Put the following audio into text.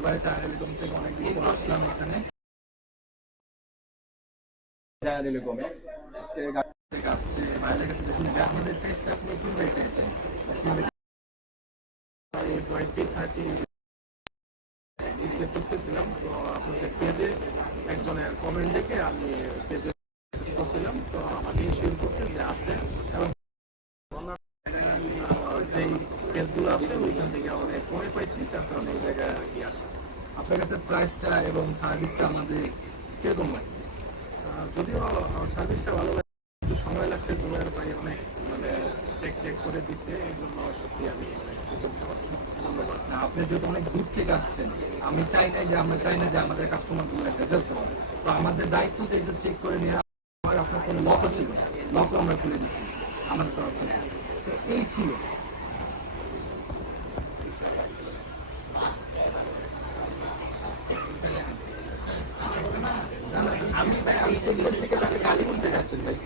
Dubai telecom থেকে অনেকদিন পর আসলাম এখানে। টেলিকমে আজকে গাড়ি থেকে আসছে বাইরের কাছে দেখুন যে আমাদের টেস্টটা পুরো ফুল রেখেছে 20-30 ডিসপ্লে করতেছিলাম। তো আপনাদের পেজে একজনের কমেন্ট দেখে আমি পেজে মেসেজ করছিলাম, তো আমাকে ইনশিওর করছে যে আছে এবং যেই পেজগুলো আছে ওইখান থেকে অনেক কমে পাইছি, যার কারণে এই জায়গায় আর কি আসা। আপনার কাছে প্রাইসটা এবং সার্ভিসটা আমাদের কিরকম লাগছে? যদিও সার্ভিসটা ভালো লাগে, একটু সময় লাগছে, দুবার ভাই অনেক মানে চেক টেক করে দিছে, এই জন্য সত্যি আমি ধন্যবাদ। না, আপনি যেহেতু অনেক দূর থেকে আসছেন, আমরা চাই না যে আমাদের কাস্টমারগুলো রেজাল্ট হবে, তো আমাদের দায়িত্ব যে এটা চেক করে নিয়ে আমার আপনার কোনো লকও ছিল, লকও আমরা খুলে দিচ্ছি আমাদের তরফ থেকে। এই ছিল আমি থেকে তাকে গালি বলতে যাচ্ছেন ভাই।